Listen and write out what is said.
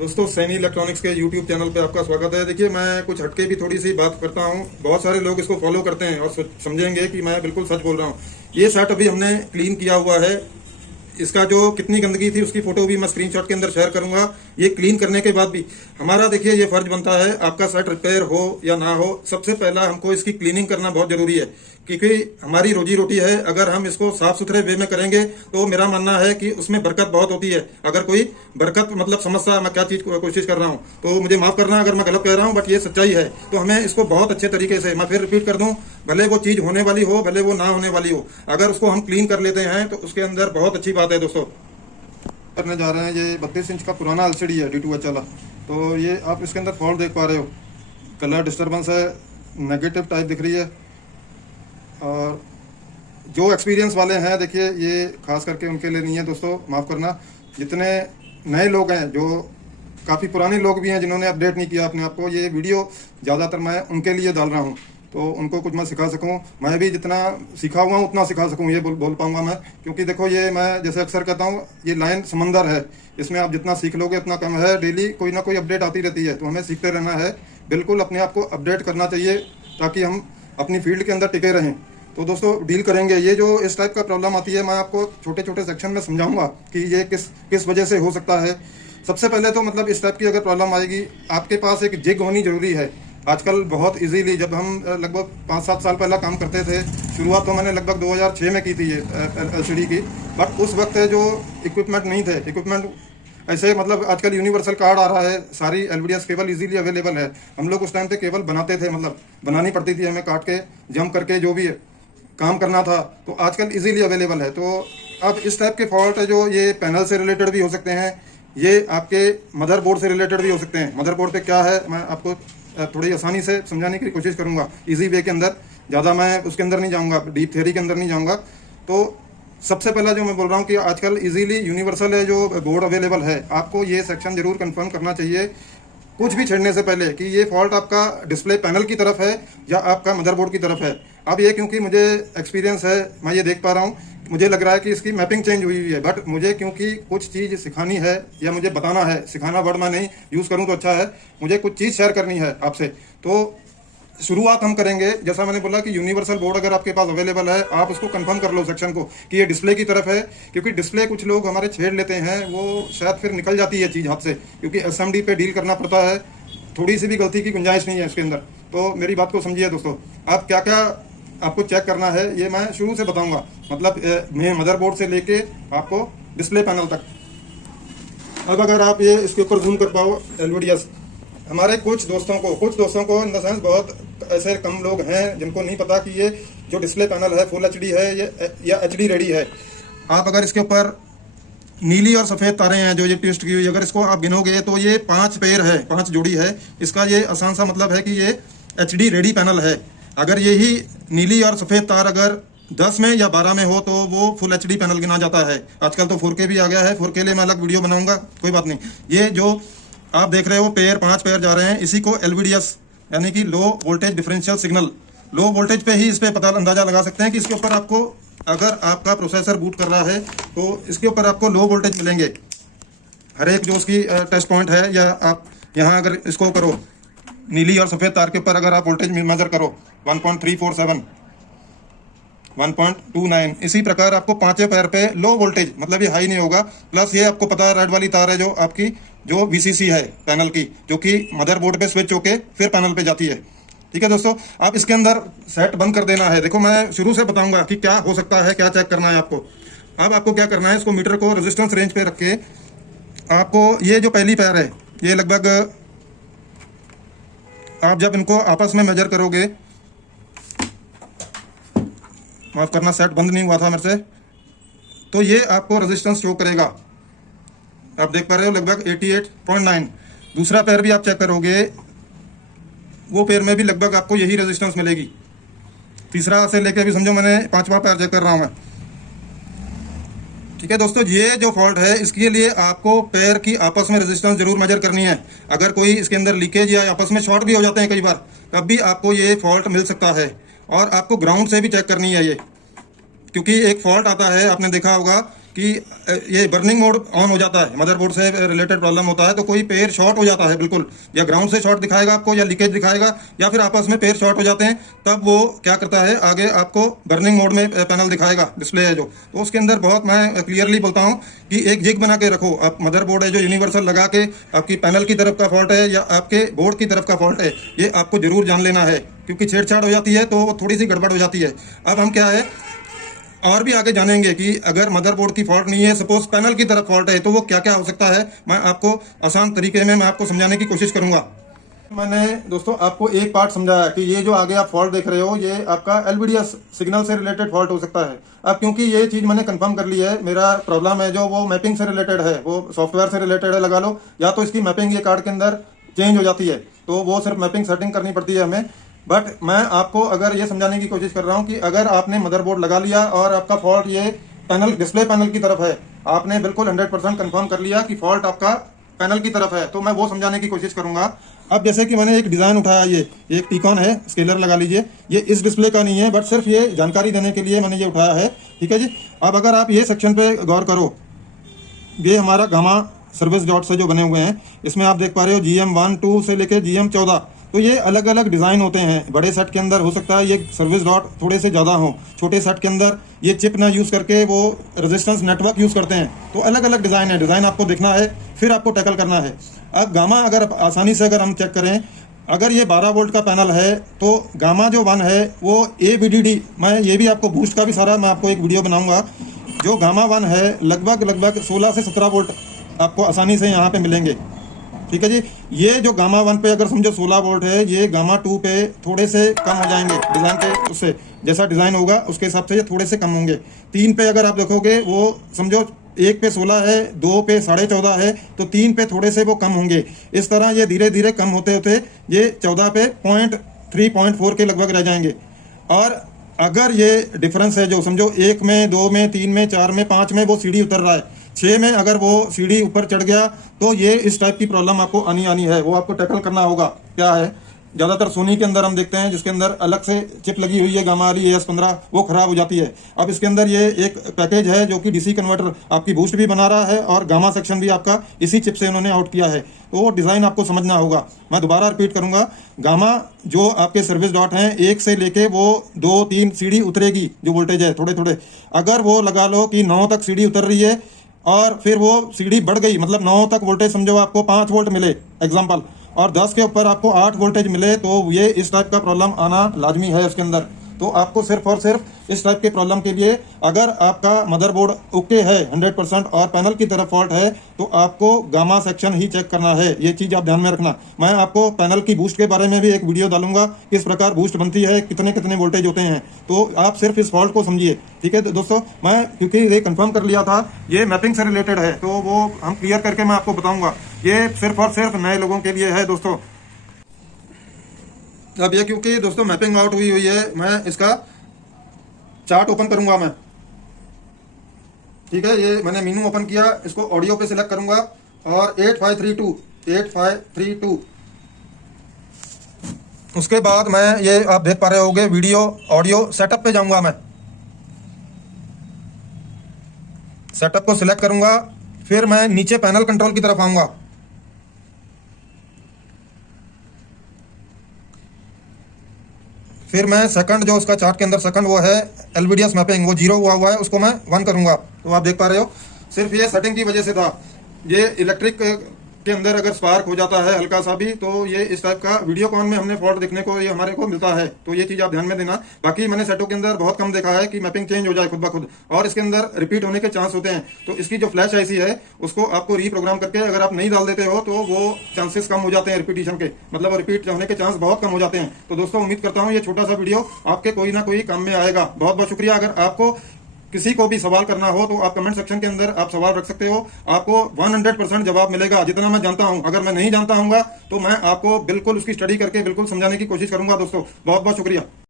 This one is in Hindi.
दोस्तों सैनी इलेक्ट्रॉनिक्स के यूट्यूब चैनल पे आपका स्वागत है। देखिए, मैं कुछ हटके भी थोड़ी सी बात करता हूँ। बहुत सारे लोग इसको फॉलो करते हैं और समझेंगे कि मैं बिल्कुल सच बोल रहा हूँ। ये शर्ट अभी हमने क्लीन किया हुआ है। इसका जो कितनी गंदगी थी उसकी फोटो भी मैं स्क्रीनशॉट के अंदर शेयर करूंगा। ये क्लीन करने के बाद भी हमारा देखिए ये फर्ज बनता है, आपका शर्ट रिपेयर हो या ना हो, सबसे पहला हमको इसकी क्लीनिंग करना बहुत जरूरी है, क्योंकि हमारी रोजी रोटी है। अगर हम इसको साफ सुथरे वे में करेंगे तो मेरा मानना है कि उसमें बरकत बहुत होती है। अगर कोई बरकत मतलब समझता मैं क्या चीज कोशिश कर रहा हूँ तो मुझे माफ करना अगर मैं गलत कह रहा हूँ, बट ये सच्चाई है। तो हमें इसको बहुत अच्छे तरीके से, मैं फिर रिपीट कर दूं, भले वो चीज होने वाली हो भले वो ना होने वाली हो, अगर उसको हम क्लीन कर लेते हैं तो उसके अंदर बहुत अच्छी बात है। दोस्तों करने जा रहे हैं, ये 32 इंच का पुराना एलसीडी है D2H वाला। तो ये आप इसके अंदर फॉल्ट देख पा रहे हो, कलर डिस्टर्बेंस है, नेगेटिव टाइप दिख रही है। और जो एक्सपीरियंस वाले हैं, देखिए ये खास करके उनके लिए नहीं है दोस्तों, माफ़ करना। जितने नए लोग हैं, जो काफ़ी पुराने लोग भी हैं जिन्होंने अपडेट नहीं किया अपने आप को, ये वीडियो ज़्यादातर मैं उनके लिए डाल रहा हूँ, तो उनको कुछ मैं सिखा सकूँ। मैं भी जितना सीखा हुआ हूँ उतना सिखा सकूँ, ये बोल पाऊँगा मैं। क्योंकि देखो, ये मैं जैसे अक्सर कहता हूँ, ये लाइन समंदर है, इसमें आप जितना सीख लोगे उतना कम है। डेली कोई ना कोई अपडेट आती रहती है, तो हमें सीखते रहना है। बिल्कुल अपने आप को अपडेट करना चाहिए ताकि हम अपनी फील्ड के अंदर टिके रहें। तो दोस्तों डील करेंगे, ये जो इस टाइप का प्रॉब्लम आती है, मैं आपको छोटे छोटे सेक्शन में समझाऊंगा कि ये किस वजह से हो सकता है। सबसे पहले तो मतलब इस टाइप की अगर प्रॉब्लम आएगी, आपके पास एक जिग होनी जरूरी है। आजकल बहुत इजीली, जब हम लगभग 5-7 साल पहला काम करते थे, शुरुआत तो मैंने लगभग 2006 में की थी ये LCD की, बट उस वक्त जो इक्विपमेंट नहीं थे, इक्विपमेंट ऐसे मतलब आजकल यूनिवर्सल कार्ड आ रहा है, सारी LVDS केबल इजीली अवेलेबल है। हम लोग उस टाइम पे केबल बनाते थे, मतलब बनानी पड़ती थी हमें, काट के जंप करके जो भी काम करना था। तो आजकल इजीली अवेलेबल है। तो अब इस टाइप के फॉल्ट है जो ये पैनल से रिलेटेड भी हो सकते हैं, ये आपके मदरबोर्ड से रिलेटेड भी हो सकते हैं। मदरबोर्ड पे क्या है, मैं आपको थोड़ी आसानी से समझाने की कोशिश करूंगा, इजी वे के अंदर। ज़्यादा मैं उसके अंदर नहीं जाऊंगा, डीप थ्योरी के अंदर नहीं जाऊंगा। तो सबसे पहला जो मैं बोल रहा हूँ कि आजकल इजीली यूनिवर्सल है जो बोर्ड अवेलेबल है, आपको ये सेक्शन जरूर कंफर्म करना चाहिए कुछ भी छेड़ने से पहले कि ये फॉल्ट आपका डिस्प्ले पैनल की तरफ है या आपका मदरबोर्ड की तरफ है। अब ये क्योंकि मुझे एक्सपीरियंस है, मैं ये देख पा रहा हूँ, मुझे लग रहा है कि इसकी मैपिंग चेंज हुई है, बट मुझे क्योंकि कुछ चीज़ सिखानी है या मुझे बताना है, सिखाना वर्ड मैं नहीं यूज़ करूँ तो अच्छा है, मुझे कुछ चीज़ शेयर करनी है आपसे। तो शुरुआत हम करेंगे, जैसा मैंने बोला कि यूनिवर्सल बोर्ड अगर आपके पास अवेलेबल है, आप उसको कंफर्म कर लो सेक्शन को कि ये डिस्प्ले की तरफ है। क्योंकि डिस्प्ले कुछ लोग हमारे छेड़ लेते हैं, वो शायद फिर निकल जाती है चीज़ हाथ से, क्योंकि SMD पे डील करना पड़ता है, थोड़ी सी भी गलती की गुंजाइश नहीं है इसके अंदर। तो मेरी बात को समझिए दोस्तों, आप क्या क्या आपको चेक करना है ये मैं शुरू से बताऊंगा, मतलब मैं मदरबोर्ड से लेके आपको डिस्प्ले पैनल तक। अब अगर आप ये इसके ऊपर जूम कर पाओ, LVDS, हमारे कुछ दोस्तों को इन द सेंस बहुत ऐसे कम लोग हैं जिनको नहीं पता कि ये जो डिस्प्ले पैनल है फुल HD है या HD रेडी है। आप अगर इसके ऊपर नीली और सफ़ेद तारें हैं जो ये ट्विस्ट की हुई, अगर इसको आप गिनोगे तो ये 5 पेयर है, 5 जोड़ी है। इसका ये आसान सा मतलब है कि ये HD रेडी पैनल है। अगर यही नीली और सफ़ेद तार अगर 10 में या 12 में हो तो वो फुल HD पैनल गिना जाता है। आजकल तो 4K भी आ गया है, 4K लिए मैं अलग वीडियो बनाऊंगा, कोई बात नहीं। ये जो आप देख रहे हो पेयर, 5 पेयर जा रहे हैं, इसी को LVDS यानी कि low voltage differential signal, low voltage पे ही इस पे पता अंदाजा लगा सकते हैं कि इसके ऊपर आपको, अगर आपका प्रोसेसर बूट कर रहा है तो इसके ऊपर आपको लो वोल्टेज मिलेंगे। हर एक जो उसकी टेस्ट पॉइंट है, या आप यहाँ अगर इसको करो नीली और सफ़ेद तार के ऊपर अगर आप वोल्टेज मेजर करो 1.347, 1.29, इसी प्रकार आपको 5वें पैर पे लो वोल्टेज, मतलब ये हाई नहीं होगा। प्लस ये आपको पता है रेड वाली तार है जो आपकी जो VCC है पैनल की, जो कि मदरबोर्ड पे स्विच होके फिर पैनल पे जाती है। ठीक है दोस्तों, आप इसके अंदर सेट बंद कर देना है। देखो, मैं शुरू से बताऊंगा कि क्या हो सकता है, क्या चेक करना है आपको। अब आपको क्या करना है, इसको मीटर को रेजिस्टेंस रेंज पे रख के आपको ये जो पहली पैर है, ये लगभग आप जब इनको आपस में मेजर करोगे, माफ करना सेट बंद नहीं हुआ था मेरे से, तो ये आपको रेजिस्टेंस शो करेगा। आप देख पा रहे हो लगभग 88.9। दूसरा पैर भी आप चेक करोगे, वो पैर में भी लगभग आपको यही रेजिस्टेंस मिलेगी। तीसरा से लेके भी समझो मैंने 5वां पैर चेक कर रहा हूँ मैं। ठीक है दोस्तों, ये जो फॉल्ट है इसके लिए आपको पैर की आपस में रेजिस्टेंस जरूर मेजर करनी है। अगर कोई इसके अंदर लीकेज या आपस में शॉर्ट भी हो जाते हैं कई बार, तब भी आपको ये फॉल्ट मिल सकता है। और आपको ग्राउंड से भी चेक करनी है ये, क्योंकि एक फॉल्ट आता है, आपने देखा होगा कि ये बर्निंग मोड ऑन हो जाता है, मदरबोर्ड से रिलेटेड प्रॉब्लम होता है तो कोई पेयर शॉर्ट हो जाता है बिल्कुल, या ग्राउंड से शॉर्ट दिखाएगा आपको या लीकेज दिखाएगा या फिर आपस में पेयर शॉर्ट हो जाते हैं, तब वो क्या करता है आगे आपको बर्निंग मोड में पैनल दिखाएगा, डिस्प्ले है जो। तो उसके अंदर बहुत मैं क्लियरली बोलता हूँ कि एक जिग बना के रखो। आप मदरबोर्ड है जो यूनिवर्सल लगा के आपकी पैनल की तरफ का फॉल्ट है या आपके बोर्ड की तरफ का फॉल्ट है, ये आपको जरूर जान लेना है, क्योंकि छेड़छाड़ हो जाती है तो थोड़ी सी गड़बड़ हो जाती है। अब हम क्या है और भी आगे जानेंगे कि अगर मदरबोर्ड की फॉल्ट नहीं है, सपोज पैनल की तरफ फॉल्ट है, तो वो क्या क्या हो सकता है, मैं आपको आसान तरीके में मैं आपको समझाने की कोशिश करूंगा। मैंने दोस्तों आपको एक पार्ट समझाया कि ये जो आगे आप फॉल्ट देख रहे हो ये आपका एलवीडीएस सिग्नल से रिलेटेड फॉल्ट हो सकता है। अब क्योंकि ये चीज़ मैंने कंफर्म कर ली है, मेरा प्रॉब्लम है जो वो मैपिंग से रिलेटेड है, वो सॉफ्टवेयर से रिलेटेड है लगा लो, या तो इसकी मैपिंग ये कार्ड के अंदर चेंज हो जाती है, तो वो सिर्फ मैपिंग सेटिंग करनी पड़ती है हमें। बट मैं आपको अगर ये समझाने की कोशिश कर रहा हूँ कि अगर आपने मदरबोर्ड लगा लिया और आपका फॉल्ट ये पैनल डिस्प्ले पैनल की तरफ है, आपने बिल्कुल 100% कंफर्म कर लिया कि फॉल्ट आपका पैनल की तरफ है, तो मैं वो समझाने की कोशिश करूंगा। अब जैसे कि मैंने एक डिज़ाइन उठाया, ये एक टीकॉन है, स्केलर लगा लीजिए, ये इस डिस्प्ले का नहीं है बट सिर्फ ये जानकारी देने के लिए मैंने ये उठाया है, ठीक है जी। अब अगर आप ये सेक्शन पे गौर करो, ये हमारा गामा सर्विस डॉट से जो बने हुए हैं, इसमें आप देख पा रहे हो GM1 2 से लेके GM14, तो ये अलग अलग डिज़ाइन होते हैं। बड़े सेट के अंदर हो सकता है ये सर्विस डॉट थोड़े से ज़्यादा हो, छोटे सेट के अंदर ये चिप ना यूज़ करके वो रेजिस्टेंस नेटवर्क यूज़ करते हैं, तो अलग अलग डिज़ाइन है। डिज़ाइन आपको देखना है, फिर आपको टैकल करना है। अब गामा अगर आसानी से अगर हम चेक करें, अगर ये 12 वोल्ट का पैनल है तो गामा जो 1 है वो AVDD, मैं ये भी आपको बूस्ट का भी सारा मैं आपको एक वीडियो बनाऊंगा। जो गामा 1 है लगभग 16 से 17 वोल्ट आपको आसानी से यहाँ पे मिलेंगे, ठीक है जी। ये जो गामा 1 पे अगर समझो 16 वोल्ट है, ये गामा 2 पे थोड़े से कम हो जाएंगे डिज़ाइन के, उससे जैसा डिज़ाइन होगा उसके हिसाब से ये थोड़े से कम होंगे। 3 पे अगर आप देखोगे वो समझो 1 पे 16 है, 2 पे 14.5 है, तो 3 पे थोड़े से वो कम होंगे। इस तरह ये धीरे धीरे कम होते होते ये 14 पे 0.3-0.4 के लगभग रह जाएंगे। और अगर ये डिफरेंस है जो समझो 1 में 2 में 3 में 4 में 5 में वो सीढ़ी उतर रहा है, 6 में अगर वो सीढ़ी ऊपर चढ़ गया, तो ये इस टाइप की प्रॉब्लम आपको आनी है, वो आपको टैकल करना होगा। क्या है, ज़्यादातर सोनी के अंदर हम देखते हैं जिसके अंदर अलग से चिप लगी हुई है गामा वाली AS15, वो खराब हो जाती है। अब इसके अंदर ये एक पैकेज है जो कि DC कन्वर्टर आपकी बूस्ट भी बना रहा है और गामा सेक्शन भी आपका इसी चिप से उन्होंने आउट किया है, तो वो डिज़ाइन आपको समझना होगा। मैं दोबारा रिपीट करूंगा, गामा जो आपके सर्विस डॉट हैं 1 से लेके वो 2-3 सीढ़ी उतरेगी, जो वोल्टेज है थोड़े थोड़े, अगर वो लगा लो कि 9 तक सीढ़ी उतर रही है और फिर वो सीढ़ी बढ़ गई, मतलब 9 तक वोल्टेज समझो आपको 5 वोल्ट मिले एग्जांपल, और 10 के ऊपर आपको 8 वोल्टेज मिले, तो ये इस टाइप का प्रॉब्लम आना लाजमी है इसके अंदर। तो आपको सिर्फ और सिर्फ इस टाइप के प्रॉब्लम के लिए, अगर आपका मदरबोर्ड ओके है 100% और पैनल की तरफ फॉल्ट है, तो आपको गामा सेक्शन ही चेक करना है। ये चीज़ आप ध्यान में रखना। मैं आपको पैनल की बूस्ट के बारे में भी एक वीडियो डालूंगा, किस प्रकार बूस्ट बनती है, कितने कितने वोल्टेज होते हैं, तो आप सिर्फ इस फॉल्ट को समझिए, ठीक है दोस्तों। मैं क्योंकि ये कंफर्म कर लिया था ये मैपिंग से रिलेटेड है, तो वो हम क्लियर करके मैं आपको बताऊंगा। ये सिर्फ और सिर्फ नए लोगों के लिए है दोस्तों। अब ये क्योंकि दोस्तों मैपिंग आउट हुई है, मैं इसका चार्ट ओपन करूंगा मैं, ठीक है। ये मैंने मीनू ओपन किया, इसको ऑडियो पे सिलेक्ट करूंगा और 8532 उसके बाद मैं ये आप देख पा रहे होंगे वीडियो ऑडियो सेटअप पे जाऊंगा। मैं सेटअप को सिलेक्ट करूंगा, फिर मैं नीचे पैनल कंट्रोल की तरफ आऊंगा, फिर मैं सेकंड जो उसका चार्ट के अंदर सेकंड वो है एलवीडीएस मैपिंग, वो 0 हुआ है, उसको मैं 1 करूंगा। तो आप देख पा रहे हो सिर्फ ये सेटिंग की वजह से था। ये इलेक्ट्रिक के अंदर अगर स्पार्क हो जाता है हल्का सा भी, तो ये इस टाइप का वीडियोकॉन में हमने फॉल्ट देखने को ये हमारे को मिलता है, तो ये चीज़ आप ध्यान में देना। बाकी मैंने सेटों के अंदर बहुत कम देखा है कि मैपिंग चेंज हो जाए खुद ब खुद, और इसके अंदर रिपीट होने के चांस होते हैं। तो इसकी जो फ्लैश आईसी है उसको आपको रीप्रोग्राम करके अगर आप नहीं डाल देते हो तो वो चांसेस कम हो जाते हैं रिपीटिशन के, मतलब रिपीट होने के चांस बहुत कम हो जाते हैं। तो दोस्तों उम्मीद करता हूँ ये छोटा सा वीडियो आपके कोई ना कोई काम में आएगा। बहुत बहुत शुक्रिया। अगर आपको किसी को भी सवाल करना हो तो आप कमेंट सेक्शन के अंदर आप सवाल रख सकते हो, आपको 100% जवाब मिलेगा जितना मैं जानता हूं। अगर मैं नहीं जानता हूंगा तो मैं आपको बिल्कुल उसकी स्टडी करके बिल्कुल समझाने की कोशिश करूंगा दोस्तों। बहुत बहुत शुक्रिया।